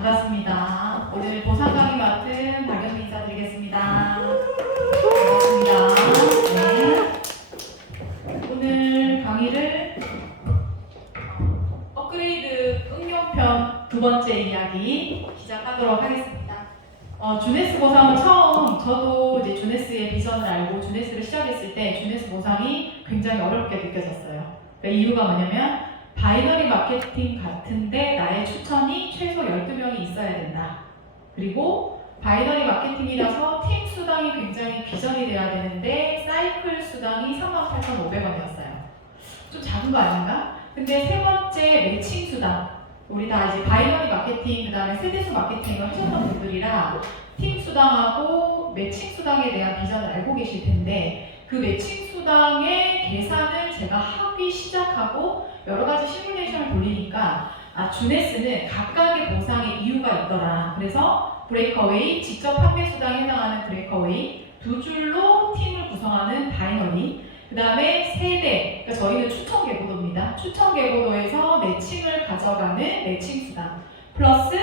반갑습니다. 오늘 보상 강의 맡은 박영미 인사드리겠습니다. 반갑습니다. 네. 오늘 강의를 업그레이드 응용편 두 번째 이야기 시작하도록 하겠습니다. 주네스 보상은 저도 이제 주네스의 비전을 알고 주네스를 시작했을 때 주네스 보상이 굉장히 어렵게 느껴졌어요. 그러니까 이유가 뭐냐면 바이너리 마케팅 같은데 나의 추천이 최소 12명이 있어야 된다. 그리고 바이너리 마케팅이라서 팀 수당이 굉장히 비전이 돼야 되는데 사이클 수당이 38,500원이었어요. 좀 작은 거 아닌가? 근데 세 번째 매칭 수당. 우리 다 이제 바이너리 마케팅, 그 다음에 세대수 마케팅을 하셨던 분들이라 팀 수당하고 매칭 수당에 대한 비전을 알고 계실 텐데 그 매칭 수당의 계산을 제가 하기 시작하고 여러 가지 시뮬레이션을 돌리니까 주네스는 각각의 보상의 이유가 있더라. 그래서 브레이크어웨이, 직접 판매 수당에 해당하는 브레이크어웨이, 두 줄로 팀을 구성하는 바이너리, 그 다음에 세대, 그러니까 저희는 추천 계보도입니다. 추천 계보도에서 매칭을 가져가는 매칭 수당, 플러스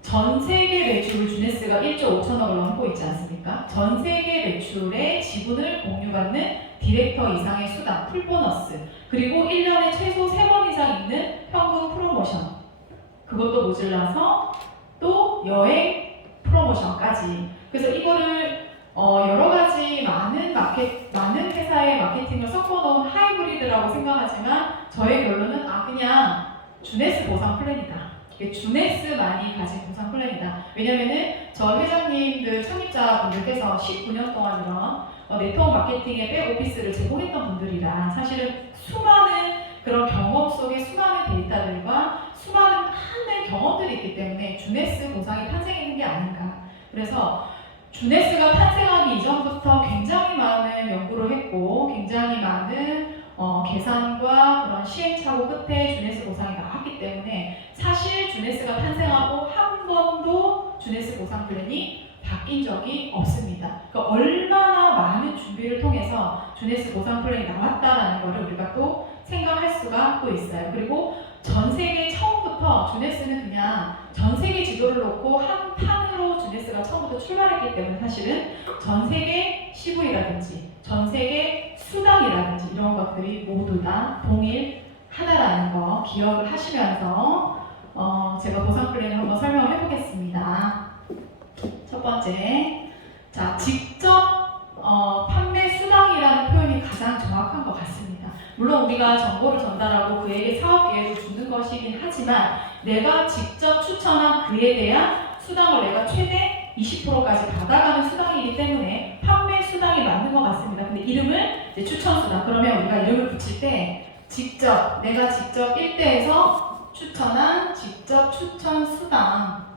전 세계 매출을 주네스가 1조 5천억을 넘고 있지 않습니까? 전 세계 매출의 지분을 공유받는 디렉터 이상의 수당, 풀보너스, 그리고 1년에 최소 3번 이상 있는 현금 프로모션, 그것도 모질라서 또 여행 프로모션까지. 그래서 이거를 여러 가지 많은 회사의 마케팅을 섞어놓은 하이브리드라고 생각하지만 저의 결론은 그냥 주네스 보상 플랜이다. 주네스만이 가진 보상 플랜이다. 왜냐면은 저 회장님들 창립자분들께서 19년 동안 이런 네트워크 마케팅의 백오피스를 제공했던 분들이라 사실은 수많은 그런 경험 속에 수많은 데이터들과 수많은 경험들이 있기 때문에 주네스 보상이 탄생했는 게 아닌가. 그래서 주네스가 탄생하기 이전부터 굉장히 많은 연구를 했고 굉장히 많은 계산과 그런 시행착오 끝에 주네스 보상이 나왔기 때문에 사실 주네스가 탄생하고 한 번도 주네스 보상 플랜이 바뀐 적이 없습니다. 그러니까 얼마나 많은 준비를 통해서 주네스 보상 플랜이 나왔다라는 것을 우리가 또 생각할 수가 또 있어요. 그리고 전 세계 처음부터 주네스는 그냥 전 세계 지도를 놓고 한 판으로 주네스가 처음부터 출발했기 때문에 사실은 전 세계 CV라든지 전 세계 수당이라든지 이런 것들이 모두 다 동일하다라는 거 기억을 하시면서 제가 보상 플랜을 한번 설명을 해보겠습니다. 첫 번째, 자, 직접 판매 수당이라는 표현이 가장 정확한 것 같습니다. 물론 우리가 정보를 전달하고 그에게 사업 계획을 주는 것이긴 하지만 내가 직접 추천한 그에 대한 수당을 내가 최대 20%까지 받아가는 수당이기 때문에 판매 수당이 맞는 것 같습니다. 근데 이름을 이제 추천 수당. 그러면 우리가 이름을 붙일 때 내가 직접 1대에서 추천한 직접 추천 수당.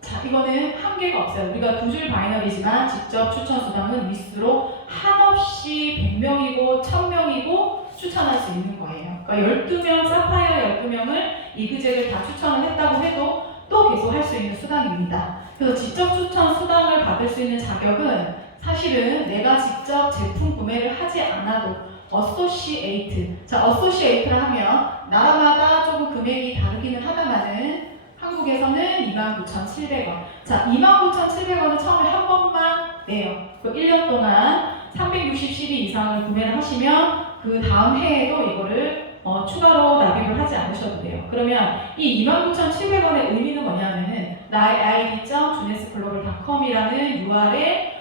자, 이거는 한계가 없어요. 우리가 두 줄 바이너리지만 직접 추천 수당은 윗수로 한없이 100명이고 1000명이고 추천할 수 있는 거예요. 그러니까 12명, 사파이어 12명을 이그젝을 다 추천을 했다고 해도 또 계속 할 수 있는 수당입니다. 그래서 직접 추천 수당을 받을 수 있는 자격은 사실은 내가 직접 제품 구매를 하지 않아도 어소시에이트. 자, 어소시에이트를 하면 나라마다 조금 금액이 다르기는 하다마는 한국에서는 29,700원. 자, 29,700원은 처음에 한 번만 내요. 그 1년 동안 360cd 이상을 구매를 하시면 그 다음 해에도 이거를 추가로 납입을 하지 않으셔도 돼요. 그러면 이 29,700원의 의미는 뭐냐면은 나의 id.junesglobal.com이라는 URL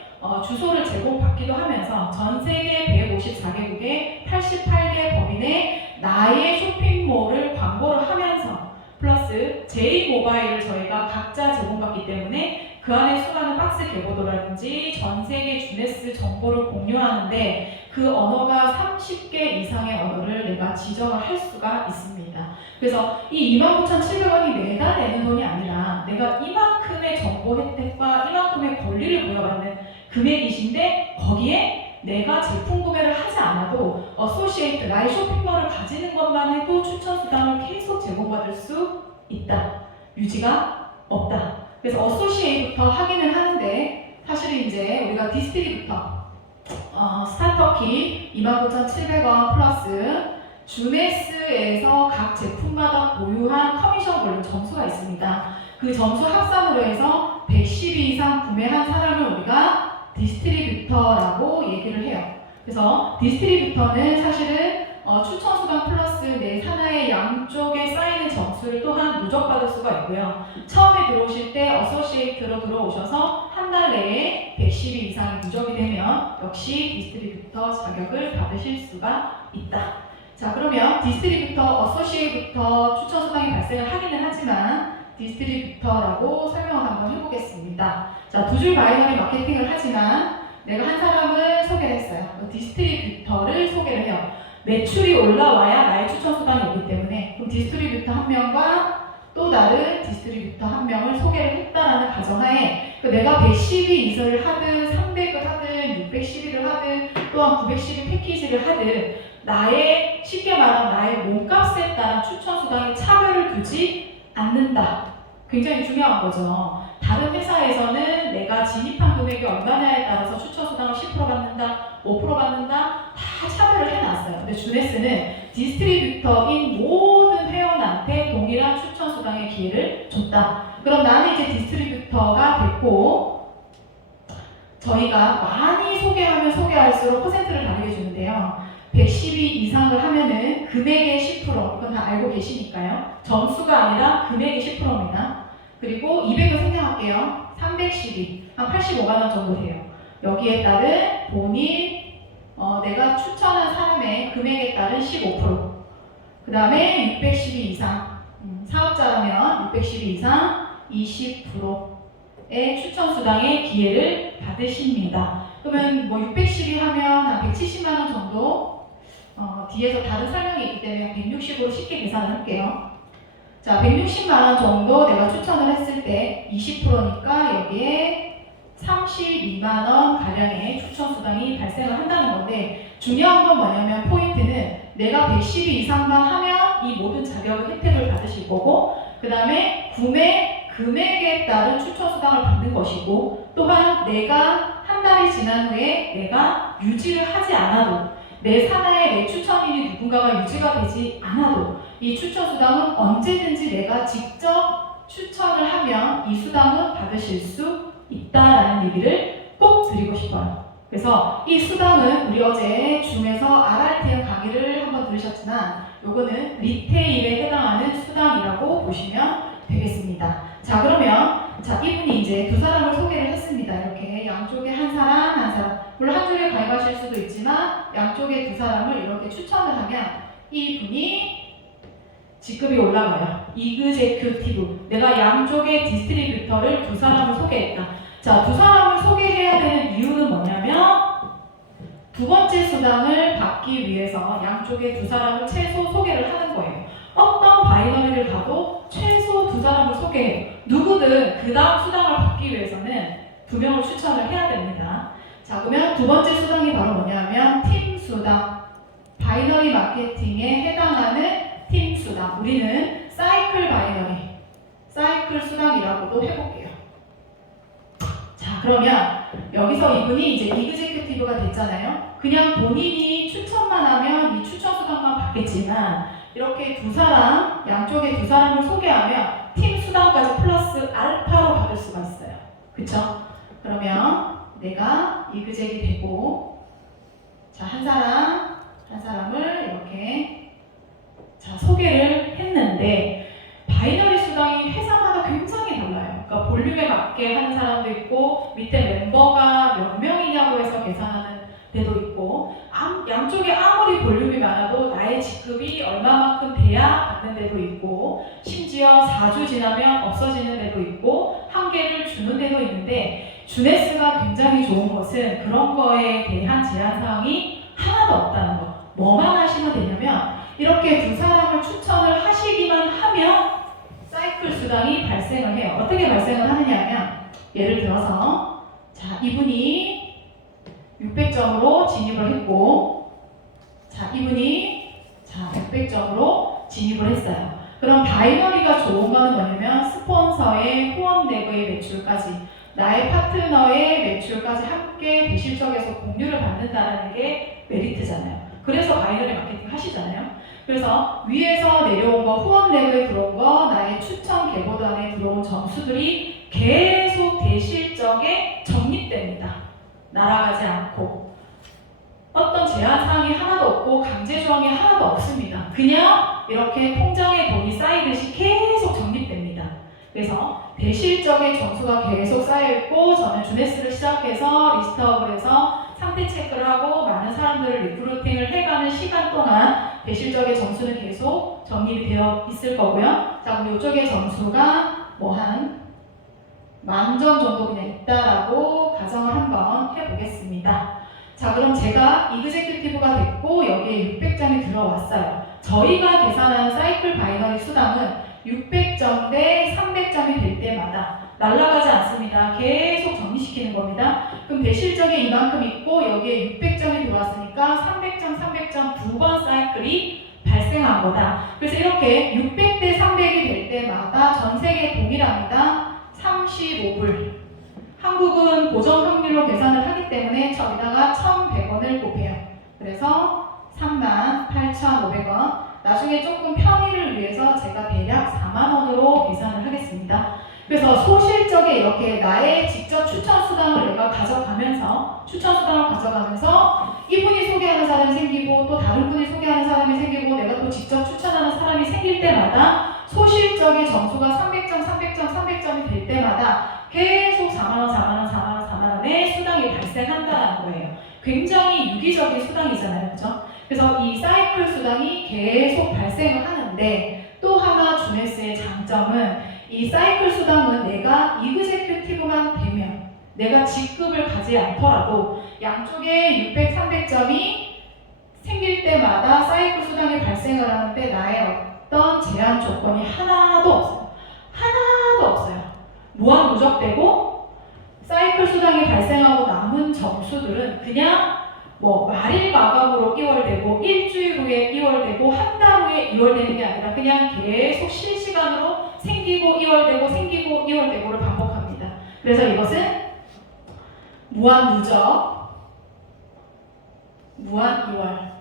주소를 제공받기도 하면서 전 세계 154개국의 88개 법인의 나의 쇼핑몰을 광고를 하면서 플러스 J모바일을 저희가 각자 제공받기 때문에 그 안에 수많은 박스 계보도라든지 전 세계 주네스 정보를 공유하는데 그 언어가 30개 이상의 언어를 내가 지정을 할 수가 있습니다. 그래서 이 29,700원이 매달 내는 돈이 아니라 내가 이만큼의 정보 혜택과 이만큼의 권리를 부여받는 금액이신데 거기에 내가 제품 구매를 하지 않아도 어소시에이트, 나의 쇼핑몰을 가지는 것만 해도 추천 수당을 계속 제공받을 수 있다. 유지가 없다. 그래서 어소시에이트부터 하기는 하는데 사실은 이제 우리가 디스틸리부터 스타터키 29,700원 플러스 주네스에서 각 제품마다 보유한 커미션 권리 점수가 있습니다. 그 점수 합산으로 해서 112 이상 구매한 사람을 우리가 디스트리뷰터라고 얘기를 해요. 그래서 디스트리뷰터는 사실은 추천 수당 플러스 내 산하의 양쪽에 쌓이는 점수를 또한 누적받을 수가 있고요. 처음에 들어오실 때 어소시에이트로 들어오셔서 한 달 내에 112 이상이 누적이 되면 역시 디스트리뷰터 자격을 받으실 수가 있다. 자, 그러면 디스트리뷰터, 어소시에이트부터 추천 수당이 발생을 하기는 하지만 디스트리뷰터라고 설명을 한번 해보겠습니다. 자, 두 줄 바이너리 마케팅을 하지만 내가 한 사람을 소개를 했어요. 디스트리뷰터를 소개를 해요. 매출이 올라와야 나의 추천 수당이 오기 때문에 그럼 디스트리뷰터 한 명과 또 다른 디스트리뷰터 한 명을 소개를 했다라는 가정하에 내가 112 이서를 하든 300을 하든 612를 하든 또한 912 패키지를 하든 나의 쉽게 말하면 나의 몸값에 따른 추천 수당에 차별을 두지 않는다. 굉장히 중요한 거죠. 다른 회사에서는 내가 진입한 금액이 얼마냐에 따라서 추천 수당을 10% 받는다, 5% 받는다 다 차별을 해놨어요. 근데 주네스는 디스트리뷰터인 모든 회원한테 동일한 추천 수당의 기회를 줬다. 그럼 나는 이제 디스트리뷰터가 됐고 저희가 많이 소개하면 소개할수록 퍼센트를 다르게 주는데요. 112 이상을 하면은 금액의 10%, 그건 다 알고 계시니까요. 점수가 아니라 금액이 10%입니다. 그리고 200을 생략할게요. 312, 한 85만 원 정도 돼요. 여기에 따른 본인, 내가 추천한 사람의 금액에 따른 15%. 그 다음에 612 이상, 사업자라면 612 이상 20%의 추천 수당의 기회를 받으십니다. 그러면 뭐 612 하면 한 170만 원 정도 뒤에서 다른 설명이 있기 때문에 160으로 쉽게 계산을 할게요. 자, 160만 원 정도 내가 추천을 했을 때 20%니까 여기에 32만 원 가량의 추천 수당이 발생을 한다는 건데 중요한 건 뭐냐면 포인트는 내가 112 이상만 하면 이 모든 자격을 혜택을 받으실 거고 그 다음에 구매 금액에 따른 추천 수당을 받는 것이고 또한 내가 한 달이 지난 후에 내가 유지를 하지 않아도 내 산하에 내 추천인이 누군가가 유지가 되지 않아도 이 추천 수당은 언제든지 내가 직접 추천을 하면 이 수당은 받으실 수 있다라는 얘기를 꼭 드리고 싶어요. 그래서 이 수당은 우리 어제 줌에서 RRTM 강의를 한번 들으셨지만 요거는 리테일에 해당하는 수당이라고 보시면 되겠습니다. 자, 그러면 이분이 이제 두 사람을 소개를 했습니다. 이렇게 양쪽에 한 사람 물론 한 줄에 가입하실 수도 있지만 양쪽에 두 사람을 이렇게 추천을 하면 이분이 직급이 올라가요. 이그제큐티브. 내가 양쪽의 디스트리뷰터를 두 사람을 소개했다. 자, 두 사람을 소개해야 되는 이유는 뭐냐면 두 번째 수당을 받기 위해서 양쪽에 두 사람을 최소 소개를 하는 거예요. 어떤 바이너리를 가도 최소 두 사람을 소개해요. 누구든 그 다음 수당을 받기 위해서는 두 명을 추천을 해야 됩니다. 자, 그러면 두 번째 수당이 바로 뭐냐면 팀 수당. 바이너리 마케팅에 해당하는 팀 수당. 우리는 사이클 바이너리, 사이클 수당이라고도 해볼게요. 자, 그러면 여기서 이분이 이제 이그제큐티브가 됐잖아요. 그냥 본인이 추천만 하면 이 추천 수당만 받겠지만 이렇게 두 사람, 양쪽에 두 사람을 소개하면 팀 수당까지 플러스 알파로 받을 수가 있어요. 그쵸? 그러면 내가 이그젝이 되고 자, 한 사람을 이렇게 소개를 했는데 바이너리 수당이 회사마다 굉장히 달라요. 그러니까 볼륨에 맞게 하는 사람도 있고 밑에 멤버가 몇 명이냐고 해서 계산하는 데도 있고 양쪽에 아무리 볼륨이 많아도 나의 직급이 얼마만큼 돼야 받는 데도 있고 심지어 4주 지나면 없어지는 데도 있고 한계를 주는 데도 있는데 주네스가 굉장히 좋은 것은 그런 거에 대한 제한사항이 하나도 없다는 거. 뭐만 하시면 되냐면 이렇게 두 사람을 추천을 하시기만 하면 사이클 수당이 발생을 해요. 어떻게 발생을 하느냐면 예를 들어서 자, 이분이 600점으로 진입을 했고 자, 이분이 600점으로 진입을 했어요. 그럼 바이너리가 좋은 거는 뭐냐면 스폰서의 후원 내부의 매출까지 나의 파트너의 매출까지 함께 대실적에서 공유를 받는다는 게 메리트잖아요. 그래서 바이너리 마케팅 하시잖아요. 그래서 위에서 내려온 거, 후원 내부에 들어온 거, 나의 추천 들어온 점수들이 계속 대실적에 적립됩니다. 날아가지 않고 어떤 제한 사항이 하나도 없고 강제 조항이 하나도 없습니다. 그냥 이렇게 통장에 돈이 쌓이듯이 계속 적립됩니다. 그래서 대실적의 점수가 계속 쌓여있고 저는 주네스를 시작해서 리스트업을 해서 상태 체크를 하고 많은 사람들을 리크루팅을 해가는 시간 동안 대실적의 점수는 계속 정립이 되어 있을 거고요. 자, 그럼 이쪽의 점수가 뭐 한 10,000점 정도 그냥 있다라고 가정을 한번 해보겠습니다. 자, 그럼 제가 이그제큐티브가 됐고 여기에 600점이 들어왔어요. 저희가 계산하는 사이클 바이너리 수당은 600점 대 300점이 될 때마다 날아가지 않습니다. 계속 정리시키는 겁니다. 그럼 대실적에 이만큼 있고 여기에 600점이 들어왔으니까 300점, 300점 두 번 사이클이 발생한 거다. 그래서 이렇게 600 대 300이 될 때마다 전 세계 동일합니다. 35불. 한국은 고정 확률로 계산을 하기 때문에 저기다가 1,100원을 곱해요. 그래서 38,500원. 나중에 조금 편의를 위해서 제가 대략 4만원으로 계산을 하겠습니다. 그래서 소실적에 이렇게 나의 직접 추천 수당을 내가 가져가면서 이분이 소개하는 사람이 생기고 또 다른 분이 소개하는 사람이 생기고 내가 또 직접 추천하는 사람이 생길 때마다 소실적의 점수가 300점, 300점, 300점이 될 때마다 계속 4만원, 4만원, 4만원, 4만원의 수당이 발생한다는 거예요. 굉장히 유기적인 수당이잖아요. 그죠? 그래서 이 사이클 수당이 계속 발생을 하는데 또 하나 주네스의 장점은 이 사이클 수당은 내가 이그제큐티브만 되면 내가 직급을 가지 않더라도 양쪽에 600, 300점이 생길 때마다 사이클 수당이 발생을 하는데 나의 어떤 제한 조건이 하나도 없어요. 하나도 없어요. 무한 누적되고 사이클 수당이 발생하고 남은 점수들은 그냥 뭐 말일 마감으로 이월되고 일주일 후에 이월되고 한 달 후에 이월되는 게 아니라 그냥 계속 실시간으로 생기고 이월되고 생기고 이월되고를 반복합니다. 그래서 이것은 무한 누적, 무한 이월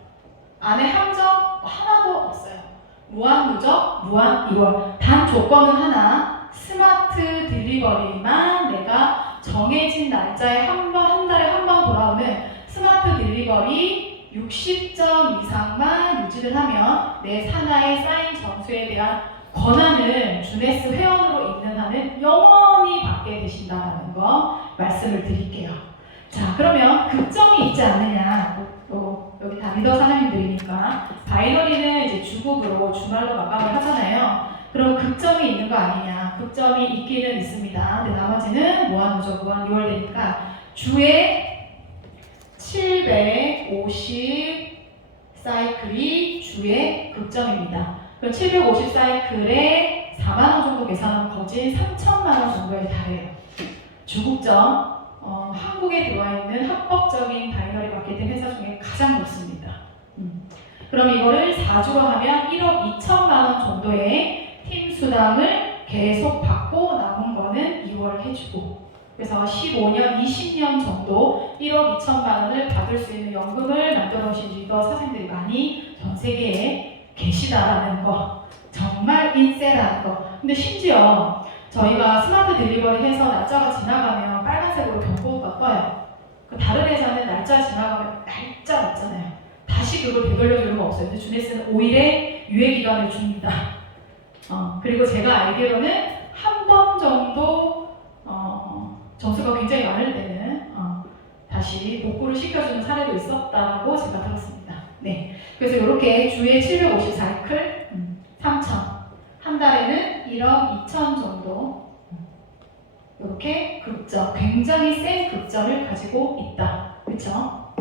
안에 함정 하나도 없어요. 무한 누적, 무한 이월. 단 조건은 하나, 스마트 딜리버리만 내가 정해진 날짜에 한 달에 한 번 돌아오는 스마트 딜리버리 60점 이상만 유지를 하면 내 산하의 쌓인 점수에 대한 권한을 주네스 회원으로 있는 한은 영원히 받게 되신다는 거 말씀을 드릴게요. 자, 그러면 극점이 있지 않느냐. 또 여기 다 리더 사장님들이니까 바이너리는 이제 주국으로 주말로 마감을 하잖아요. 그럼 극점이 있는 거 아니냐. 극점이 있기는 있습니다. 근데 나머지는 무한누적, 무한 2월 되니까 주에 750 사이클이 주의 극점입니다. 그럼 750 사이클에 4만원 정도 계산하면 거진 3천만원 정도에 달해요. 주국점, 한국에 들어와 있는 합법적인 바이너리 마케팅 회사 중에 가장 높습니다. 그럼 이거를 4주로 하면 1억 2천만원 정도의 팀 수당을 계속 받고 남은 거는 2월 해주고, 그래서 15년, 20년 정도 1억 2천만 원을 받을 수 있는 연금을 만들어 놓으신 리더 사장님들이 많이 전 세계에 계시다라는 거, 정말 인세라는 거. 근데 심지어 저희가 스마트 딜리버리 해서 날짜가 지나가면 빨간색으로 경고가 떠요. 다른 회사는 날짜 지나가면 날짜 없잖아요. 다시 그걸 되돌려 주는 거 없어요. 근데 주네스는 5일의 유예 기간을 줍니다. 그리고 제가 알기로는 한 번 정도 점수가 굉장히 많을 때는 다시 복구를 시켜주는 사례도 있었다고 제가 들었습니다. 네, 그래서 이렇게 주에 750 사이클, 3천, 한 달에는 1억 2천 정도 이렇게 극점, 굉장히 센 극점을 가지고 있다. 그렇죠?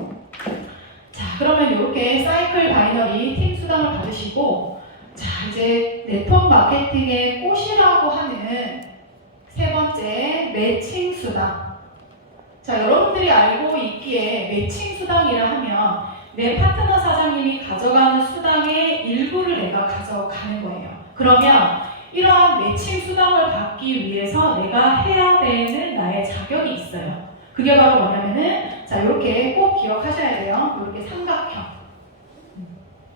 자, 그러면 이렇게 사이클 바이너리 팀 수당을 받으시고, 자, 이제 네트워크 마케팅의 꽃이라고 하는 세 번째, 매칭 수당. 자, 여러분들이 알고 있기에 매칭 수당이라 하면 내 파트너 사장님이 가져가는 수당의 일부를 내가 가져가는 거예요. 그러면 이러한 매칭 수당을 받기 위해서 내가 해야 되는 나의 자격이 있어요. 그게 바로 뭐냐면은, 자, 이렇게 꼭 기억하셔야 돼요. 이렇게 삼각형.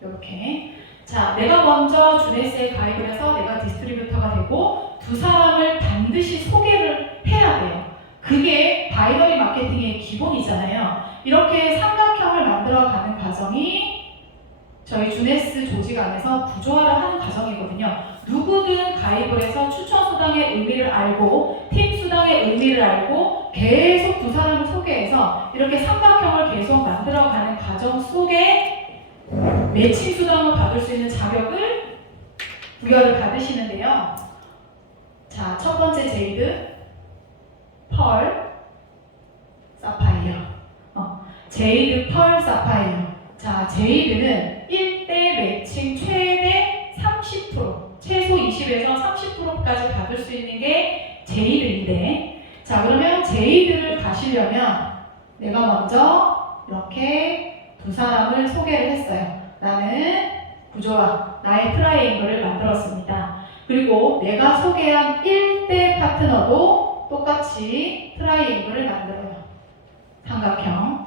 이렇게. 자, 내가 먼저 주네스에 가입을 해서 내가 디스트리뷰터가 되고 두 사람을 반드시 소개를 해야 돼요. 그게 바이너리 마케팅의 기본이잖아요. 이렇게 삼각형을 만들어가는 과정이 저희 주네스 조직 안에서 구조화를 하는 과정이거든요. 누구든 가입을 해서 추천 수당의 의미를 알고 팀 수당의 의미를 알고 계속 두 사람을 소개해서 이렇게 삼각형을 계속 만들어가는 과정 속에 매칭 수당을 받을 수 있는 자격을 부여를 받으시는데요. 자, 첫 번째 제이드, 펄, 사파이어. 제이드, 펄, 사파이어. 자, 제이드는 1대 매칭 최대 30%, 최소 20에서 30%까지 받을 수 있는 게 제이드인데, 자, 그러면 제이드를 가시려면 내가 먼저 이렇게 두 사람을 소개를 했어요. 나는 구조화, 나의 트라이앵글을 만들었습니다. 그리고 내가 소개한 1대 파트너도 똑같이 트라이앵글을 만들어요. 삼각형.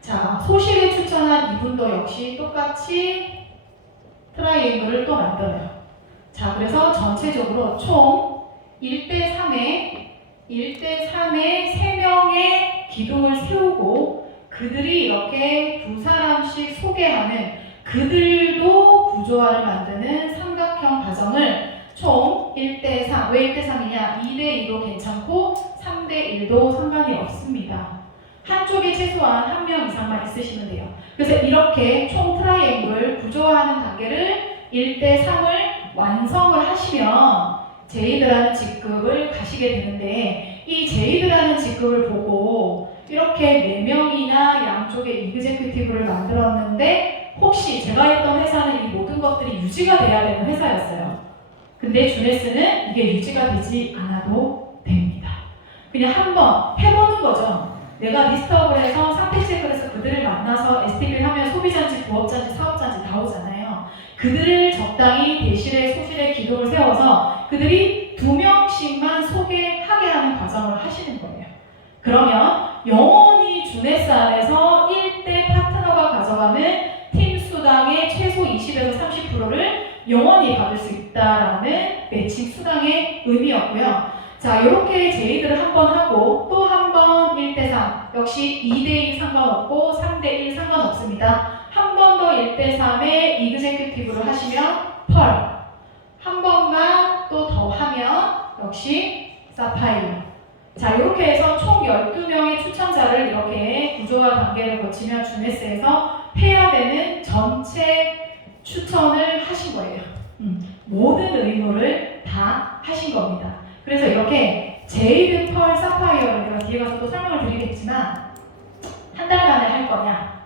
자, 소실에 추천한 이분도 역시 똑같이 트라이앵글을 또 만들어요. 자, 그래서 전체적으로 총 1대3에 3명의 기둥을 세우고 그들이 이렇게 두 사람씩 소개하는 그들도 구조화를 만드는 삼각형 과정을 총 1대3, 왜 1대3이냐? 2대2도 괜찮고 3대1도 상관이 없습니다. 한쪽에 최소한 한 명 이상만 있으시면 돼요. 그래서 이렇게 총 트라이앵글 구조화하는 단계를 1대3을 완성을 하시면 제이드라는 직급을 가시게 되는데, 이 제이드라는 직급을 보고 이렇게 4명이나 양쪽에 이그제큐티브를 만들었는데 혹시 제가 했던 회사는 이 모든 것들이 유지가 돼야 되는 회사였어요. 근데 주네스는 이게 유지가 되지 않아도 됩니다. 그냥 한번 해보는 거죠. 내가 리스트업을 해서 상태 체크를 해서 그들을 만나서 STP를 하면 소비자인지 부업자인지 사업자인지 나오잖아요. 그들을 적당히 대실에 소실에 기둥을 세워서 그들이 2명씩만 소개하게 하는 과정을 하시는 거예요. 그러면 영원히 주네스 안에서 1대 파트너가 가져가는 팀 수당의 최소 20에서 30%를 영원히 받을 수 있다라는 매칭 수당의 의미였고요. 자, 이렇게 제이드를 한 번 하고 또 한 번 1대3, 역시 2대2 상관없고 3대1 상관없습니다. 한 번 더 1대3에 이그제큐티브를 하시면 펄, 한 번만 또 더 하면 역시 사파이어. 자, 이렇게 해서 총 12명의 추천자를 이렇게 구조화 단계를 거치며 주네스에서 해야 되는 전체 추천을 하신 거예요. 모든 의무를 다 하신 겁니다. 그래서 이렇게 제이드, 펄, 사파이어를 내가 뒤에 가서 또 설명을 드리겠지만 한 달 만에 할 거냐,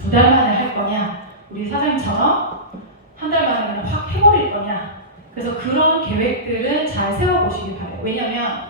2달 만에 할 거냐, 우리 사장님처럼 한 달 만에 그냥 확 해버릴 거냐. 그래서 그런 계획들은 잘 세워보시기 바래요. 왜냐면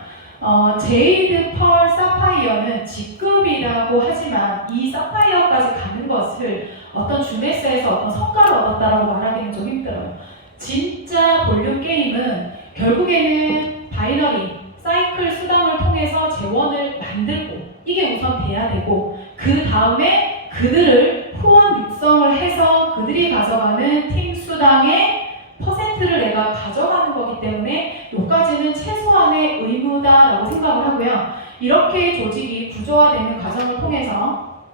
제이드, 펄, 사파이어는 직급이라고 하지만 이 사파이어까지 가는 것을 어떤 주네스에서 어떤 성과를 얻었다라고 말하기는 좀 힘들어요. 진짜 볼륨 게임은 결국에는 바이너리, 사이클 수당을 통해서 재원을 만들고 이게 우선 돼야 되고 그 다음에 그들을 후원 육성을 해서 그들이 가져가는 팀 수당의 퍼센트를 내가 가져가는 거기 때문에 여기까지는 최소한의 의무다라고 생각을 하고요. 이렇게 조직이 구조화되는 과정을 통해서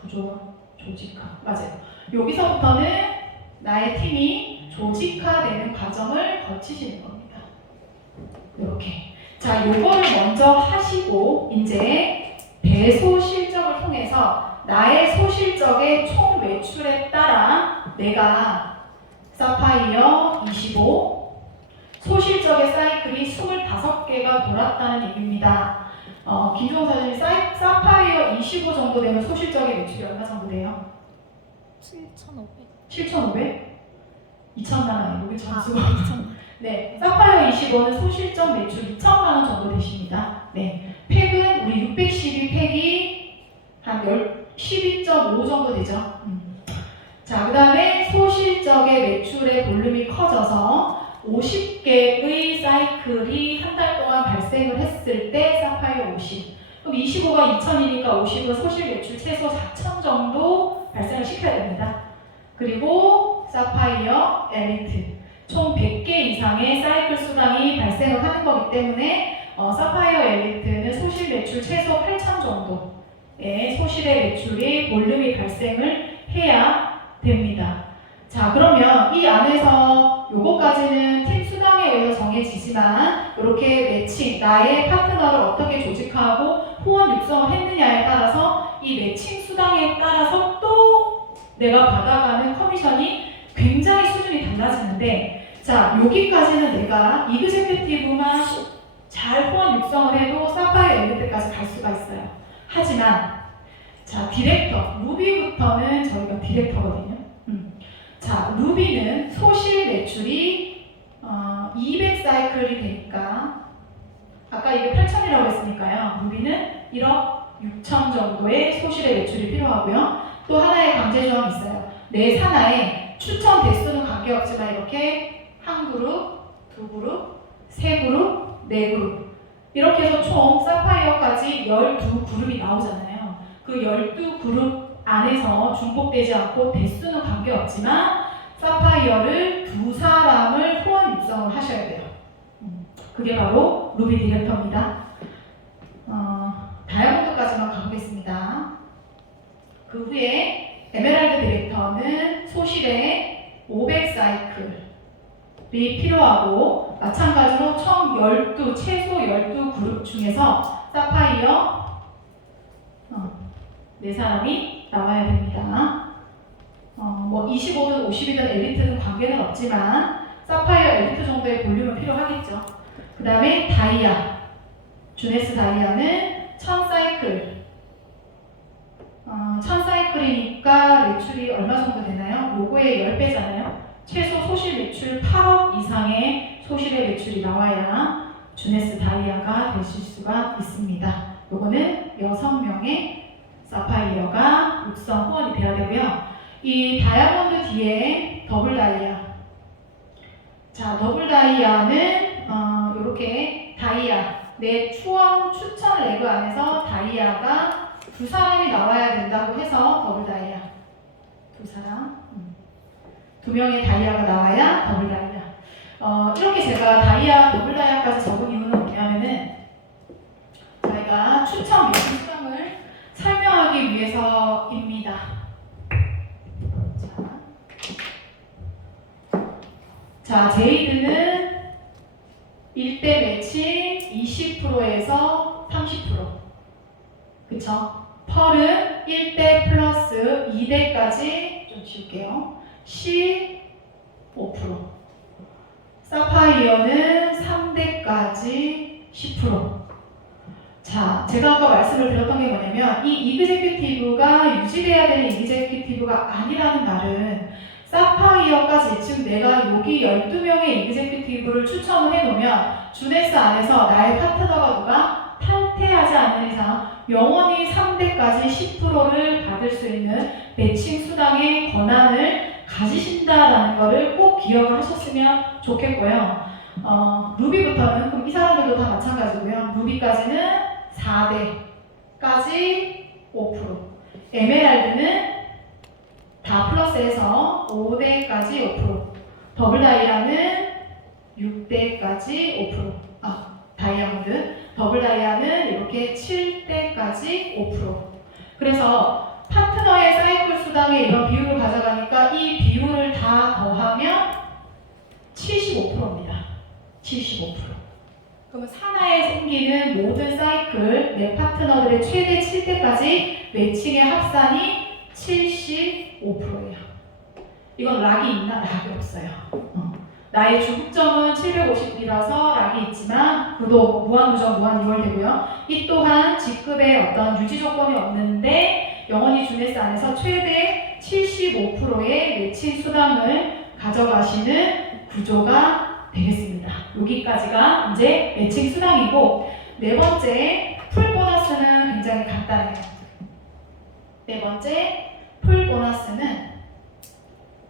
구조화, 조직화, 맞아요. 여기서부터는 나의 팀이 조직화되는 과정을 거치시는 겁니다. 이렇게. 자, 요거를 먼저 하시고 이제 배소 실적을 통해서 나의 소실적의 총 매출에 따라 내가 사파이어 25, 소실적의 사이클이 25개가 돌았다는 얘기입니다. 김종호 사장님, 사파이어 25 정도 되면 소실적의 매출이 얼마 정도 돼요? 7,500. 7,500? 2천만 원, 여기 점수가. 네, 사파이어 25는 소실적 매출 2천만 원 정도 되십니다. 네, 팩은 우리 612 팩이 한 12.5 정도 되죠. 자, 그 다음에 소실적의 매출의 볼륨이 커져서 50개의 사이클이 한 달 동안 발생을 했을 때 사파이어 50. 그럼 25가 2,000이니까 50은 소실 매출 최소 4,000 정도 발생을 시켜야 됩니다. 그리고 사파이어 엘리트. 총 100개 이상의 사이클 수당이 발생을 하는 거기 때문에 사파이어 엘리트는 소실 매출 최소 8천 정도의 소실의 매출이 볼륨이 발생을 해야 됩니다. 자, 그러면 이 안에서 요거까지는 팀 수당에 의해서 정해지지만 이렇게 매칭, 나의 파트너를 어떻게 조직하고 후원 육성을 했느냐에 따라서 이 매칭 수당에 따라서 또 내가 받아가는 커미션이 굉장히 수준이 달라지는데, 자, 여기까지는 내가 이그제큐티브만 잘 후원 육성을 해도 사파이어 엘리트까지 갈 수가 있어요. 하지만 자, 디렉터, 루비부터는 저희가 디렉터거든요. 자, 루비는 소실 매출이 200사이클이 되니까 아까 이게 8천이라고 했으니까요. 루비는 1억 6천 정도의 소실의 매출이 필요하고요. 또 하나의 강제 조항이 있어요. 내 산하에 추천 대수는 관계없지만 이렇게 한 그룹, 두 그룹, 세 그룹, 네 그룹 이렇게 해서 총 사파이어까지 12그룹이 나오잖아요. 그 12그룹 안에서 중복되지 않고 대수는 관계없지만 사파이어를 2사람을 후원 육성을 하셔야 돼요. 그게 바로 루비 디렉터입니다. 다이아몬드까지만 가보겠습니다. 그 후에 에메랄드 디렉터는 소실에 500사이클이 필요하고 마찬가지로 총 12, 최소 12그룹 중에서 사파이어 4사람이 나와야 됩니다. 뭐 25든 50이든 엘리트든 관계는 없지만 사파이어 엘리트 정도의 볼륨은 필요하겠죠. 그 다음에 다이아, 주네스 다이아는 1000사이클 1000사이클이니까 매출이 얼마 정도 되나요? 요거의 10배잖아요. 최소 소실 매출 8억 이상의 소실의 매출이 나와야 주네스 다이아가 되실 수가 있습니다. 요거는 6명의 사파이어가 육성 후원이 돼야 되고요. 이 다이아몬드 뒤에 더블 다이아. 자, 더블 다이아는 이렇게 다이아, 내 추천 레그 안에서 다이아가 2사람이 나와야 된다고 해서 더블 다이아. 2사람. 2명의 다이아가 나와야 더블 다이아. 이렇게 제가 다이아, 더블 다이아까지 적은 이유는 뭐냐면은 저희가 추천 매출 수당을 설명하기 위해서입니다. 자, 제이드는 1대 매칭 20%에서 30%. 그쵸? 펄은 1대 플러스 2대까지 좀 지울게요. 15%. 사파이어는 3대까지 10%. 자, 제가 아까 말씀을 드렸던 게 뭐냐면 이 이그제큐티브가 유지돼야 되는 이그제큐티브가 아니라는 말은 사파이어까지, 즉 내가 여기 12명의 이그제큐티브를 추천을 해놓으면 주네스 안에서 나의 파트너가 누가 탈퇴하지 않는 이상 영원히 3대까지 10%를 받을 수 있는 매칭 수당의 권한을 가지신다라는 것을 꼭 기억을 하셨으면 좋겠고요. 루비부터는 그럼 이 사람들도 다 마찬가지고요. 루비까지는 4대까지 5%, 에메랄드는 다 플러스해서 5대까지 5%, 더블 다이아는 6대까지 5%, 다이아몬드, 더블 다이아는 이렇게 7대까지 5%. 그래서 파트너의 사이클 수당에 이런 비율을 가져가니까 이 비율을 다 더하면 75%입니다. 75%. 그러면 산하에 생기는 모든 사이클, 내 파트너들의 최대 7대까지 매칭의 합산이 75%예요. 이건 락이 있나? 락이 없어요. 나의 주급점은 750이라서 락이 있지만 그도 무한누적, 무한이월되고요. 이 또한 직급의 어떤 유지 조건이 없는데 영원히 주네스 안에서 최대 75%의 매칭 수당을 가져가시는 구조가 되겠습니다. 여기까지가 이제 매칭 수당이고, 네 번째 풀 보너스는 굉장히 간단해요. 네 번째 풀 보너스는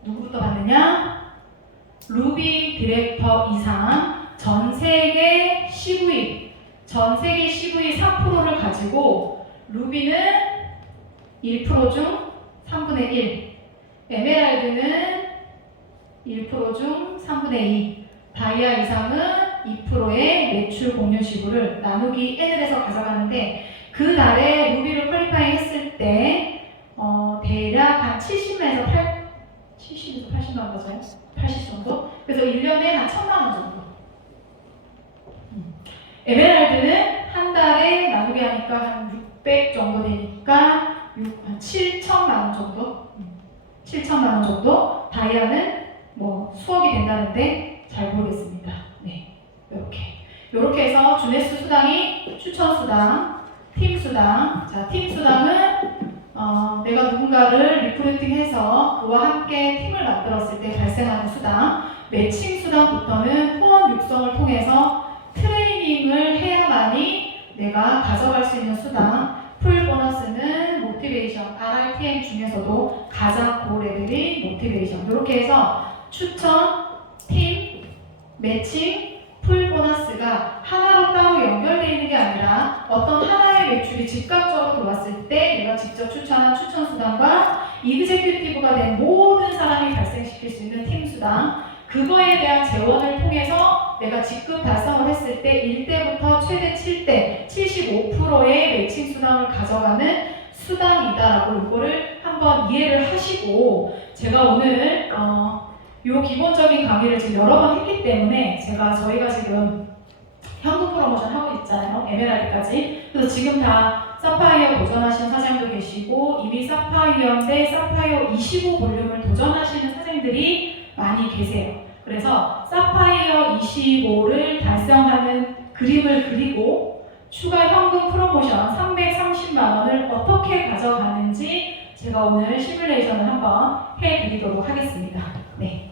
누구부터 받느냐? 루비 디렉터 이상 전 세계 CV, 전 세계 CV 4%를 가지고 루비는 1% 중 3분의 1, 에메랄드는 1% 중 3분의 2, 다이아 이상은 2%의 매출 공유 지분을 나누기 n을 해서 가져가는데 그 달에 루비를 퀄리파이 했을 때 대략 한 70에서 80만 원 맞아요? 80 정도? 그래서 1년에 한 1000만 원 정도. 에메랄드는 한 달에 나누기 하니까 한 600 정도 되니까 한 7천만 원 정도? 7천만 원 정도? 다이아는 뭐 수억이 된다는데 잘 모르겠습니다. 네, 이렇게 해서 주네스 수당이 추천 수당, 팀 수당. 자, 팀 수당은 내가 누군가를 리크루팅해서 그와 함께 팀을 만들었을 때 발생하는 수당. 매칭 수당부터는 후원 육성을 통해서 트레이닝을 해야만이 내가 가져갈 수 있는 수당. 풀 보너스는 모티베이션, RRTM 중에서도 가장 고레벨인 모티베이션. 이렇게 해서 추천, 팀, 매칭, 풀 보너스가 하나로 따로 연결되어 있는 게 아니라 어떤 하나의 매출이 즉각적으로 들어왔을 때 내가 직접 추천한 추천 수당과 이그제큐티브가 된 모든 사람이 발생시킬 수 있는 팀 수당, 그거에 대한 재원을 통해서 내가 직급 달성을 했을 때 1대부터 최대 7대 75%의 매칭 수당을 가져가는 수당이다라고 이거를 한번 이해를 하시고, 제가 오늘 요 기본적인 강의를 지금 여러 번 했기 때문에 저희가 지금 현금 프로모션 하고 있잖아요. 에메랄드까지. 그래서 지금 다 사파이어 도전하시는 사장님도 계시고 이미 사파이어인데 사파이어 25 볼륨을 도전하시는 사장님들이 많이 계세요. 그래서 사파이어 25를 달성하는 그림을 그리고 추가 현금 프로모션 330만 원을 어떻게 가져가는지 제가 오늘 시뮬레이션을 한번 해드리도록 하겠습니다. 네.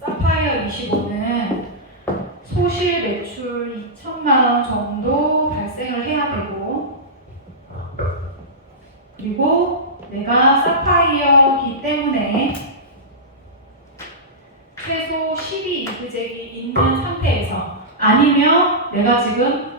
사파이어 25는 소실 매출 2천만 원 정도 발생을 해야 되고, 그리고 내가 사파이어이기 때문에 최소 12 이그잭이 있는 상태에서, 아니면 내가 지금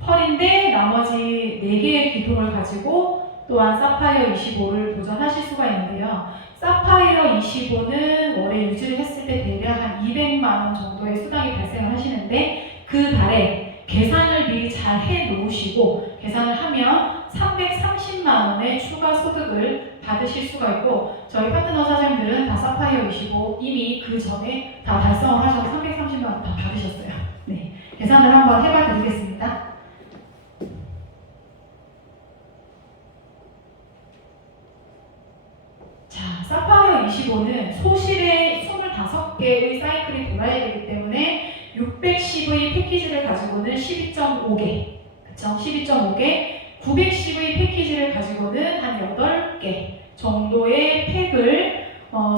펄인데 나머지 4개의 기둥을 가지고 또한 사파이어 25를 도전하실 수가 있는데요. 사파이어 25는 월에 유지를 했을 때 대략 한 200만 원 정도의 수당이 발생을 하시는데 그 달에 계산을 미리 잘 해놓으시고 계산을 하면 330만 원의 추가 소득을 받으실 수가 있고, 저희 파트너 사장님들은 다 사파이어 25 이미 그 전에 다 달성을 하셔서 330만 원 다 받으셨어요. 네, 계산을 한번 해봐 드리겠습니다. 자, 사파이어 25는 소실에 25개의 사이클이 돌아야 되기 때문에 610의 패키지를 가지고는 12.5개, 그쵸? 12.5개, 910의 패키지를 가지고는 한 8개 정도의 팩을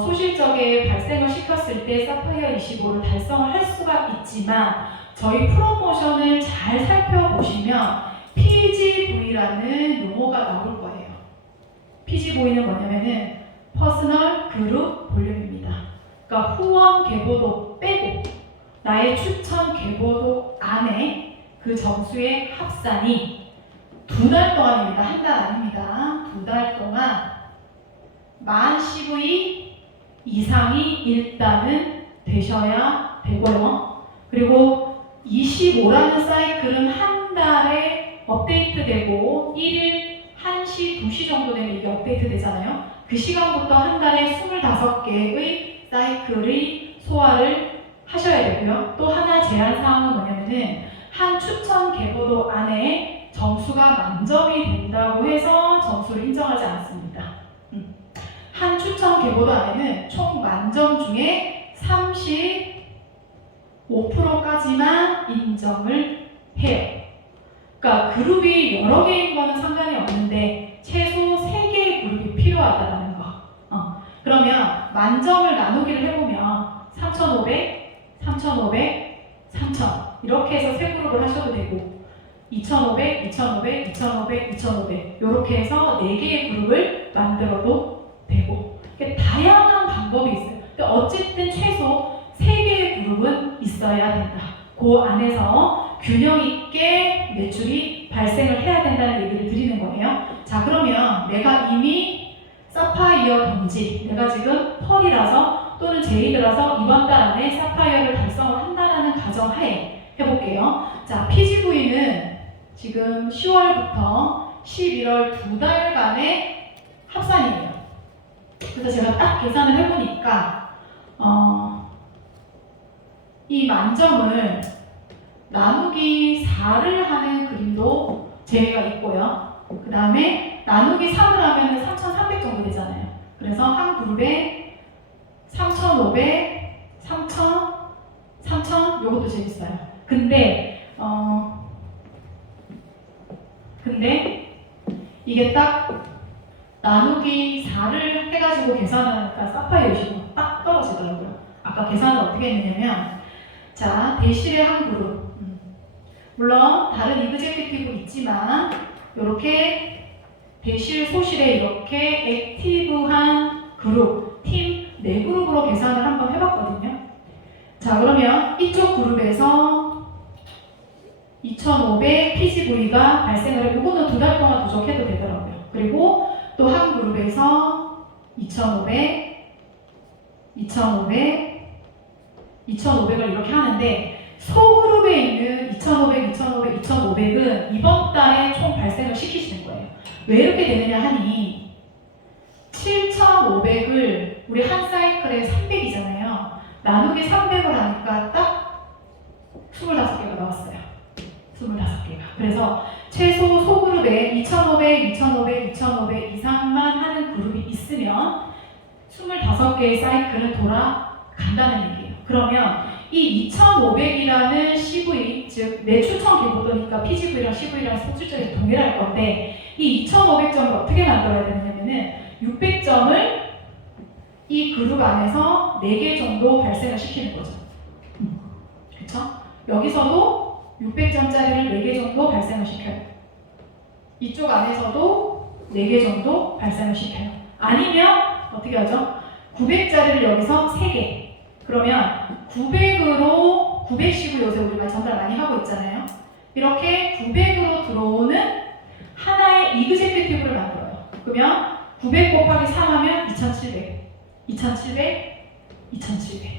소실적에 발생을 시켰을 때 사파이어 25를 달성을 할 수가 있지만, 저희 프로모션을 잘 살펴보시면 PGV라는 용어가 나올 거예요. PGV는 뭐냐면은 퍼스널 그룹 볼륨입니다. 그러니까 후원 계보도 빼고 나의 추천 계보도 안에 그 점수의 합산이 2달 동안입니다. 한 달 아닙니다. 2달 동안 만 CV 이상이 일단은 되셔야 되고요. 그리고 25라는 사이클은 한 달에 업데이트되고 1일 1시, 2시 정도 되면 이게 업데이트 되잖아요. 그 시간부터 한 달에 25개의 사이클을 소화를 하셔야 되고요. 또 하나 제한사항은 뭐냐면은 한 추천 계보도 안에 점수가 만점이 된다고 해서 점수를 인정하지 않습니다. 한 추천 계보도 안에는 총 만점 중에 35%까지만 인정을 해요. 그러니까 그룹이 여러 개인 거는 상관이 없는데 최소 3개의 그룹이 필요하다는 거. 그러면 만점을 나누기를 해보면 3,500, 3,500, 3,000 이렇게 해서 3그룹을 하셔도 되고, 2,500, 2,500, 2,500, 2,500 이렇게 해서 4개의 그룹을 만들어도 되고 다양한 방법이 있어요. 근데 어쨌든 최소 3개의 그룹은 있어야 된다. 그 안에서 균형 있게 매출이 발생을 해야 된다는 얘기를 드리는 거예요. 자, 그러면 내가 이미 사파이어 던지, 내가 지금 펄이라서 또는 제이드라서 이번 달 안에 사파이어를 달성을 한다는 가정하에 해볼게요. 자, PGV는 지금 10월부터 11월 2달간의 합산이에요. 그래서 제가 딱 계산을 해보니까 이 만점을 나누기 4를 하는 그림도 재미가 있고요. 그 다음에 나누기 3을 하면 3,300 정도 되잖아요. 그래서 한 그룹에 3,500, 3,000, 3,000 요것도 재밌어요. 근데 이게 딱 나누기 4를 해가지고 계산하니까 사파이어시고 딱 떨어지더라고요. 아까 계산을 어떻게 했냐면 자, 대실의 한 그룹 물론 다른 이그제큐티브 있지만 이렇게 대실, 소실에 이렇게 액티브한 그룹, 팀 4그룹으로 계산을 한번 해봤거든요. 자, 그러면 이쪽 그룹에서 2,500 PGV가 발생을 해. 이거는 2달 동안 누적해도 되더라고요. 그리고 또 한 그룹에서 2,500, 2,500, 2,500을 이렇게 하는데 소그룹에 있는 2,500, 2,500, 2,500은 이번 달에 총 발생을 시키시는 거예요. 왜 이렇게 되느냐 하니 7,500을 우리 한 사이클에 300이잖아요. 나누기 300을 하니까 딱 25개가 나왔어요. 25개가. 그래서 최소 소그룹에 2,500, 2,500, 2,500 이상만 하는 그룹이 있으면 25개의 사이클은 돌아간다는 얘기예요. 그러면 이 2,500이라는 CV, 즉 내 추천 계보도니까 PGV랑 CV랑 소출점이 동일할 건데 이 2,500점을 어떻게 만들어야 되느냐면은 600점을 이 그룹 안에서 4개 정도 발생을 시키는 거죠. 그렇죠? 여기서도 600점짜리를 4개 정도 발생을 시켜요. 이쪽 안에서도 4개 정도 발생을 시켜요. 아니면 어떻게 하죠? 900짜리를 여기서 3개. 그러면 900으로 910을 요새 우리가 전달 많이 하고 있잖아요. 이렇게 900으로 들어오는 하나의 이그제큐티브를 만들어요. 그러면 900 곱하기 3 하면 2700, 2700, 2700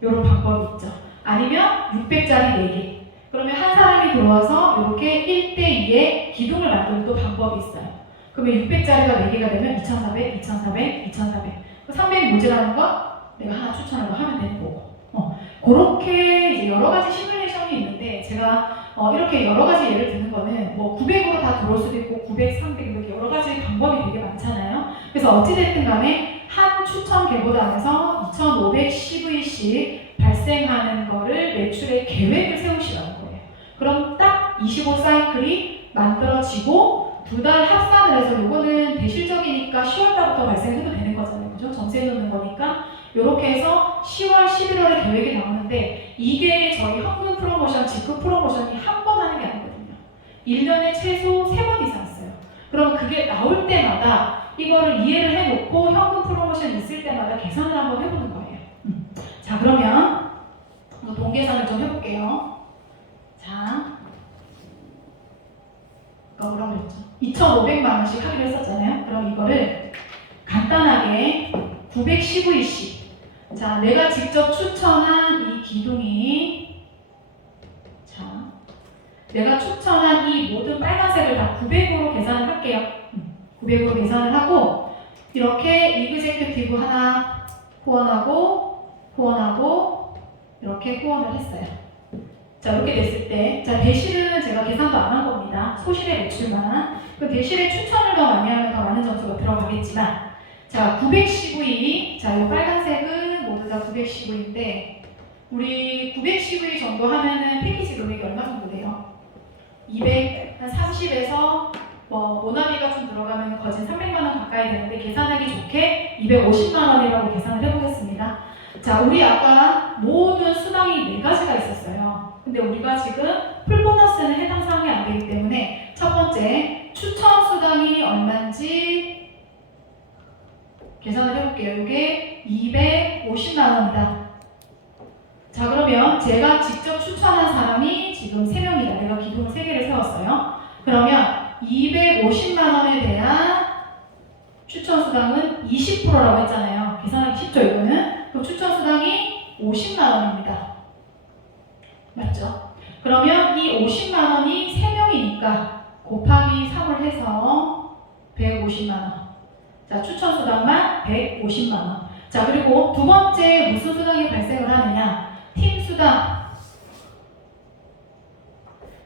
이런 방법이 있죠. 아니면 600짜리 4개. 그러면 한 사람이 들어와서 이렇게 1대2의 기둥을 만드는 또 방법이 있어요. 그러면 600짜리가 4개가 되면 2400, 2400, 2400. 300이 모자라는 거 내가 하나 추천하고 하면 되는 거고. 그렇게 이제 여러 가지 시뮬레이션이 있는데 제가 이렇게 여러 가지 예를 드는 거는 뭐 900으로 다 들어올 수도 있고 900, 300 이렇게 여러 가지 방법이 되게 많잖아요. 그래서 어찌됐든 간에 한 추천 계보도 안에서 2,500 CV씩 발생하는 거를 매출의 계획을 세우시라는 거예요. 그럼 딱 25사이클이 만들어지고 2달 합산을 해서 이거는 대실적이니까 10월달부터 발생해도 되는 거잖아요. 그죠? 점수해 놓는 거니까 이렇게 해서 10월, 11월에 계획이 나오는데 이게 저희 현금 프로모션, 직급 프로모션이 한 번 하는 게 아니거든요. 1년에 최소 3번 이상 있어요. 그럼 그게 나올 때마다 이거를 이해를 해놓고 현금 프로모션 있을 때마다 계산을 한번 해보는 거예요. 자, 그러면 동계산을 좀 해볼게요. 자, 아까 뭐라고 그랬죠? 2,500만 원씩 하기로 했었잖아요. 그럼 이거를 간단하게 910VC. 자, 내가 직접 추천한 이 기둥이, 자, 내가 추천한 이 모든 빨간색을 다 900으로 계산을 할게요. 900으로 계산을 하고 이렇게 이그제큐티브 하나 후원하고 이렇게 후원을 했어요. 자, 이렇게 됐을 때, 자, 대실은 제가 계산도 안 한 겁니다. 소실의 매출만. 그 대실의 추천을 더 많이 하면 더 많은 점수가 들어가겠지만, 자, 910V. 자, 이 빨간색은 모두 다 910V인데, 우리 910V 정도 하면은 패키지 금액이 얼마 정도 돼요? 200, 한 30에서 모나미가 좀 들어가면 거진 300만 원 가까이 되는데, 계산하기 좋게 250만 원이라고 계산을 해보겠습니다. 자, 우리 아까 모든 수당이 4가지가 있었어요. 근데 우리가 지금 풀보너스는 해당 사항이 안 되기 때문에 번째, 추천 수당이 얼마인지 계산을 해볼게요. 이게 250만 원이다. 자, 그러면 제가 직접 추천한 사람이 지금 3명이다. 내가 기둥을 3개를 세웠어요. 그러면 250만 원에 대한 추천 수당은 20%라고 했잖아요. 계산하기 쉽죠, 이거는? 또 추천 수당이 50만 원입니다. 맞죠? 그러면 이 50만 원이 3명이니까 곱하기 3을 해서 150만 원. 자, 추천 수당만 150만 원. 자, 그리고 두 번째 무슨 수당이 발생을 하느냐? 팀 수당.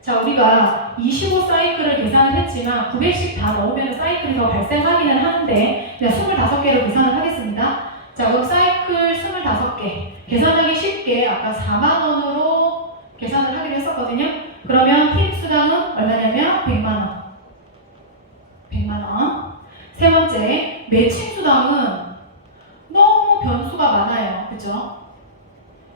자, 우리가 25 사이클을 계산을 했지만 900씩 다 넣으면 사이클이 더 발생하기는 하는데 그냥 25개로 계산을 하겠습니다. 자, 그럼 사이클 25개. 계산하기 쉽게 아까 4만 원으로 계산을 하기로 했었거든요. 그러면 팀 수당은 얼마냐면 100만 원. 100만 원. 세 번째, 매칭 수당은 너무 변수가 많아요. 그죠?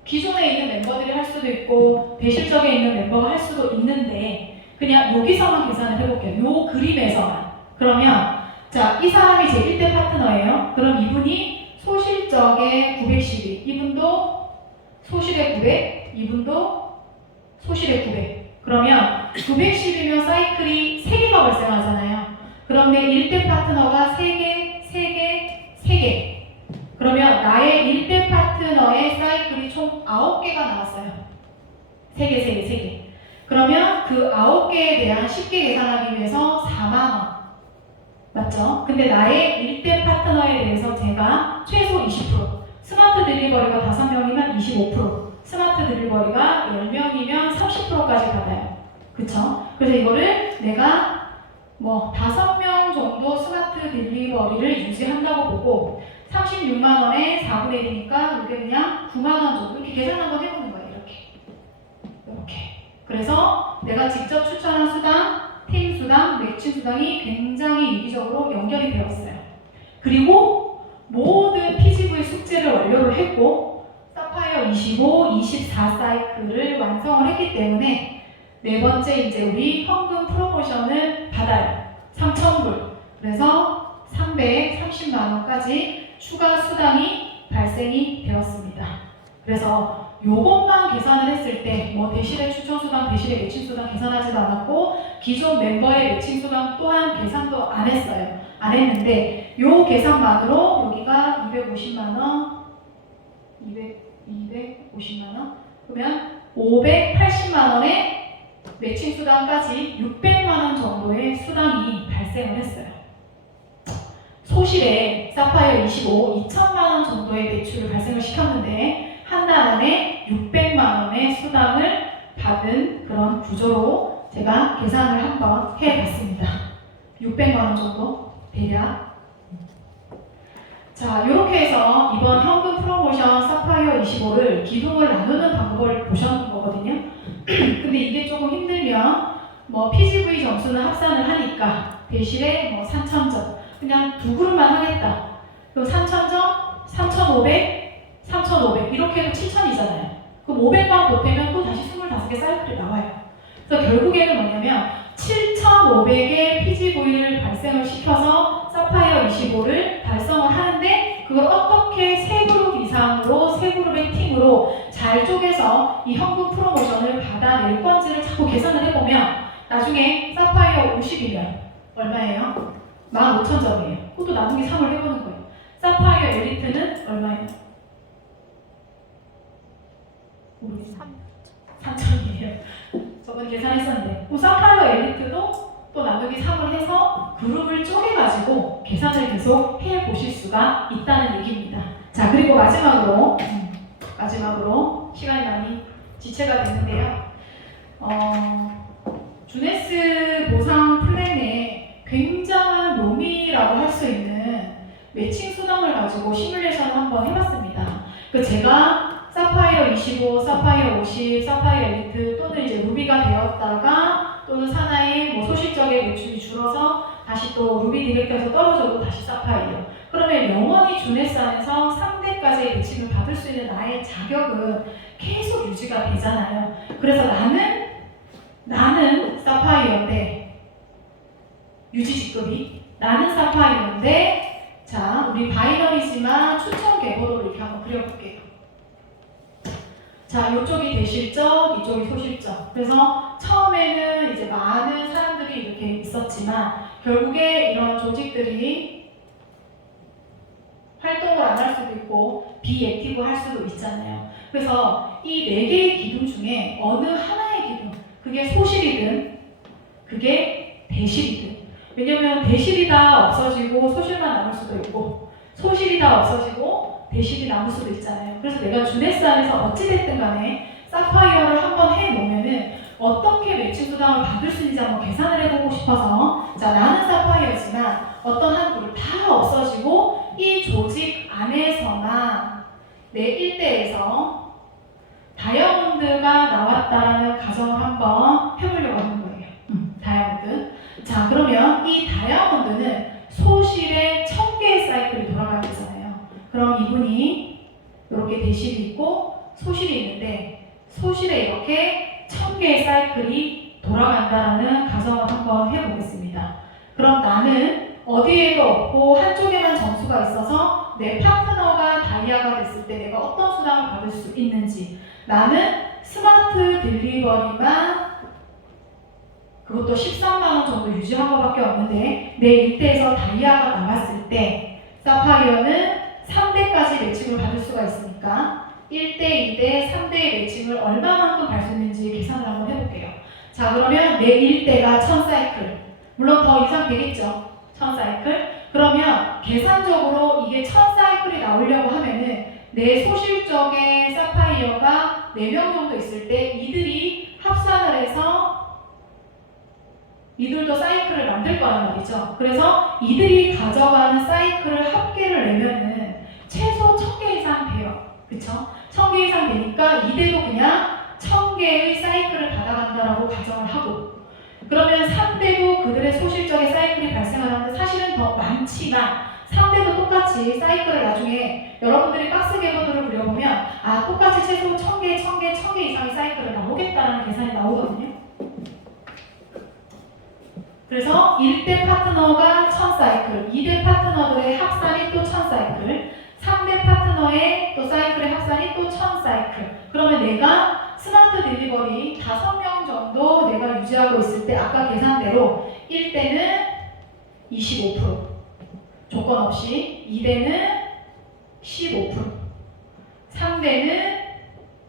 기존에 있는 멤버들이 할 수도 있고 대실적에 있는 멤버가 할 수도 있는데 그냥 여기서만 계산을 해볼게요. 요 그림에서만. 그러면 자, 이 사람이 제 1대 파트너예요. 그럼 이분이 소실적에 912, 이분도 소실에 900, 이분도 소실에 900. 그러면 910이면 사이클이 3개가 발생하잖아요. 그럼 내 1대 파트너가 3개, 3개, 3개. 그러면 나의 1대 파트너의 사이클이 총 9개가 나왔어요. 3개, 3개, 3개. 그러면 그 9개에 대한 쉽게 계산하기 위해서 4만원. 맞죠? 근데 나의 1대 파트너에 대해서 제가 최소 20%, 스마트 딜리버리가 5명이면 25%, 스마트 딜리버리가 10명이면 30%까지 받아요. 그쵸? 그래서 이거를 내가 뭐 5명 정도 스마트 딜리버리를 유지한다고 보고 36만 원에 4분의 1이니까 이게 그냥 9만 원 정도 이렇게 계산 한번 해보는 거예요. 이렇게. 그래서 내가 직접 추천한 수당, 팀 수당, 매칭 수당이 굉장히 유기적으로 연결이 되어 있어요. 그리고 모든 PGV 숙제를 완료를 했고 사파이어 25, 24 사이클을 완성을 했기 때문에 네 번째 이제 우리 현금 프로모션을 받아요. 3,000불. 그래서 330만 원까지 추가 수당이 발생이 되었습니다. 그래서 요것만 계산을 했을 때 뭐 대실의 추천 수당, 대실의 매칭 수당 계산하지도 않았고 기존 멤버의 매칭 수당 또한 계산도 안 했어요. 안 했는데 요 계산만으로 여기가 250만 원, 250만 원, 그러면 580만 원의 매칭 수당까지 600만 원 정도의 수당이 발생을 했어요. 소실에 사파이어 25, 2천만 원 정도의 매출을 발생을 시켰는데 한 달 안에 600만 원의 수당을 받은 그런 구조로 제가 계산을 한번 해봤습니다. 600만 원 정도 대략. 자, 이렇게 해서 이번 현금 프로모션 사파이어 25를 기둥을 나누는 방법을 보셨는 거거든요. 근데 이게 조금 힘들면 뭐 PGV 점수는 합산을 하니까 대신에 뭐 3,000점 그냥 두 그룹만 하겠다. 그럼 3,000점, 3,500, 3,500 이렇게 해도 7,000이잖아요. 그럼 500만 보태면 또 다시 25개 사이클이 나와요. 그래서 결국에는 뭐냐면 7,500의 PGV를 발생을 시켜서 사파이어 25를 달성을 하는데 그걸 어떻게 세 그룹 이상으로 세 그룹의 팀으로 잘 쪼개서 이 현금 프로모션을 받아낼 건지를 자꾸 계산을 해보면 나중에 사파이어 50이면 얼마예요? 15,000점이에요. 그것도 나중에 3을 해보는 거예요. 사파이어 엘리트는 얼마예요? 3,000이에요. 저번에 계산했었는데 사파이어 엘리트도 또 나누기 3을 해서 그룹을 쪼개가지고 계산을 계속 해보실 수가 있다는 얘기입니다. 자, 그리고 마지막으로 시간이 많이 지체가 됐는데요. 주네스 보상 플랜에 굉장한 묘미라고 할 수 있는 매칭 수당을 가지고 시뮬레이션을 한번 해봤습니다. 제가 사파이어 25, 사파이어 50, 사파이어 엘리트 또는 이제 루비가 되었다가 또는 사나이 뭐 소실적의 매출이 줄어서 다시 또 루비 디렉터에서 떨어져도 다시 사파이어. 그러면 영원히 주네스 안에서 3대까지의 매칭을 받을 수 있는 나의 자격은 계속 유지가 되잖아요. 그래서 나는 사파이어인데 유지직급이 나는 사파이어인데, 자, 우리 바이너리지만 추천 계보로 이렇게 한번 그려볼게요. 자, 이쪽이 대실적, 이쪽이 소실적. 그래서 처음에는 이제 많은 사람들이 이렇게 있었지만 결국에 이런 조직들이 활동을 안 할 수도 있고 비액티브 할 수도 있잖아요. 그래서 이 네 개의 기둥 중에 어느 하나의 기둥, 그게 소실이든 그게 대실이든, 왜냐면 대실이 다 없어지고 소실만 남을 수도 있고 소실이 다 없어지고 대실이 남을 수도 있잖아요. 그래서 내가 주네스 안에서 어찌됐든 간에 사파이어를 한번 해놓으면은 어떻게 매칭 수당을 받을 수 있는지 한번 계산을 해보고 싶어서, 자, 나는 사파이어지만 어떤 한 그룹 다 없어지고 이 조직 안에서만 내 일대에서 다이아몬드가 나왔다라는 가정을 한번 해보려고 하는 거예요. 다이아몬드. 자, 그러면 이 다이아몬드는 소실에 1000개의 사이클이 돌아가야 되잖아요. 그럼 이분이 이렇게 대실이 있고 소실이 있는데 소실에 이렇게 1000개의 사이클이 돌아간다라는 가정을 한번 해보겠습니다. 그럼 나는 어디에도 없고 한쪽에만 점수가 있어서 내 파트너가 다이아가 됐을 때 내가 어떤 수당을 받을 수 있는지, 나는 스마트 딜리버리만 그것도 13만원 정도 유지한 것밖에 없는데 내 일대에서 다이아가 나갔을 때 사파이어는 3대까지 매칭을 받을 수가 있으니까 1대, 2대, 3대의 매칭을 얼마만큼 갈 수 있는지 계산을 한번 해볼게요. 자, 그러면 내 일대가 1000사이클, 물론 더 이상 되겠죠. 1000사이클. 그러면 계산적으로 이게 1000사이클이 나오려고 하면은 내 소실적의 사파이어가 4명 정도 있을 때 이들이 합산을 해서 이들도 사이클을 만들 거란 말이죠. 그래서 이들이 가져가는 사이클을 합계를 내면은 최소 1000개 이상 돼요. 그쵸? 1000개 이상 되니까 이대도 그냥 1000개의 사이클을 받아간다라고 가정을 하고, 그러면 3대도 그들의 소실적인 사이클이 발생하는데 사실은 더 많지만 3대도 똑같이 사이클을 나중에 여러분들이 박스 계보들을 그려보면 똑같이 최소 1000개, 1000개, 1000개 이상의 사이클을 나오겠다라는 계산이 나오거든요. 그래서 1대 파트너가 1000사이클, 2대 파트너들의 합산이 또 1000사이클, 3대 파트너의 또 사이클의 합산이 또 1000사이클. 그러면 내가 스마트 딜리버리 5명 정도 내가 유지하고 있을 때 아까 계산대로 1대는 25%, 조건 없이 2대는 15%, 3대는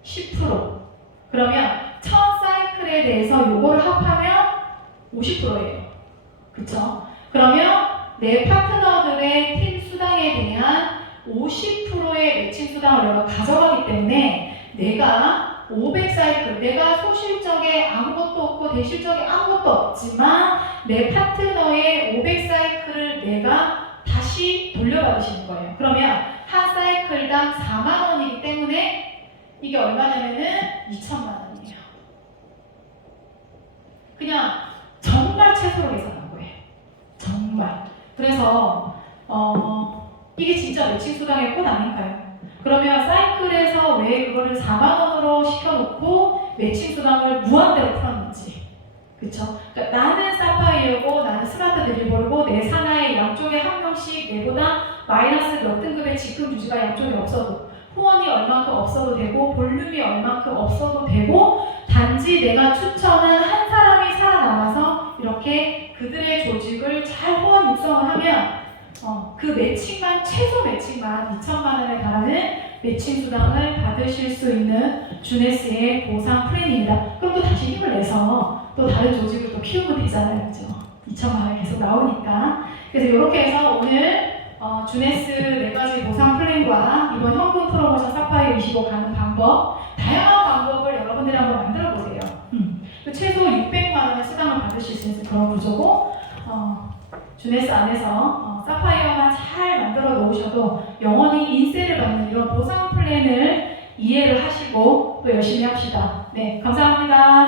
10%. 그러면 1000사이클에 대해서 요거를 합하면 50%예요. 그쵸? 그러면 내 파트너들의 팀 수당에 대한 50%의 매칭 수당을 내가 가져가기 때문에 내가 500사이클, 내가 소실적에 아무것도 없고 대실적에 아무것도 없지만 내 파트너의 500사이클을 내가 다시 돌려받으시는 거예요. 그러면 한 사이클당 4만원이기 때문에 이게 얼마냐면은 2천만원이에요. 그냥 정말 최소로 계산한 거예요. 정말. 그래서 이게 진짜 매칭 수당의 꽃 아닌가요? 그러면 사이클에서 왜 그거를 4만원으로 시켜놓고 매칭 수당을 무한대로 풀었는지. 그쵸? 그러니까 나는 사파이어고 나는 스마트 딜리버리고 내 산하의 양쪽에 한 명씩 내보다 마이너스 몇 등급의 지급 유지가 양쪽에 없어도, 후원이 얼만큼 없어도 되고 볼륨이 얼만큼 없어도 되고, 단지 내가 추천한 한 사람이 살아남아서 이렇게 그들의 조직을 잘 후원 육성을 하면 그 매칭만, 최소 매칭만 2천만원에 달하는 매칭 수당을 받으실 수 있는 주네스의 보상 플랜입니다. 그럼 또 다시 힘을 내서 또 다른 조직을 또 키우면 되잖아요. 그죠? 2천만원 계속 나오니까. 그래서 이렇게 해서 오늘 주네스 4가지 보상 플랜과 이번 현금 프로모션 사파이어 25 가는 방법, 다양한 방법을 여러분들이 한번 만들어 보세요. 최소 600만원의 수당을 받으실 수 있는 그런 구조고, 주네스 안에서 사파이어만 잘 만들어 놓으셔도 영원히 인세를 받는 이런 보상 플랜을 이해를 하시고 또 열심히 합시다. 네, 감사합니다.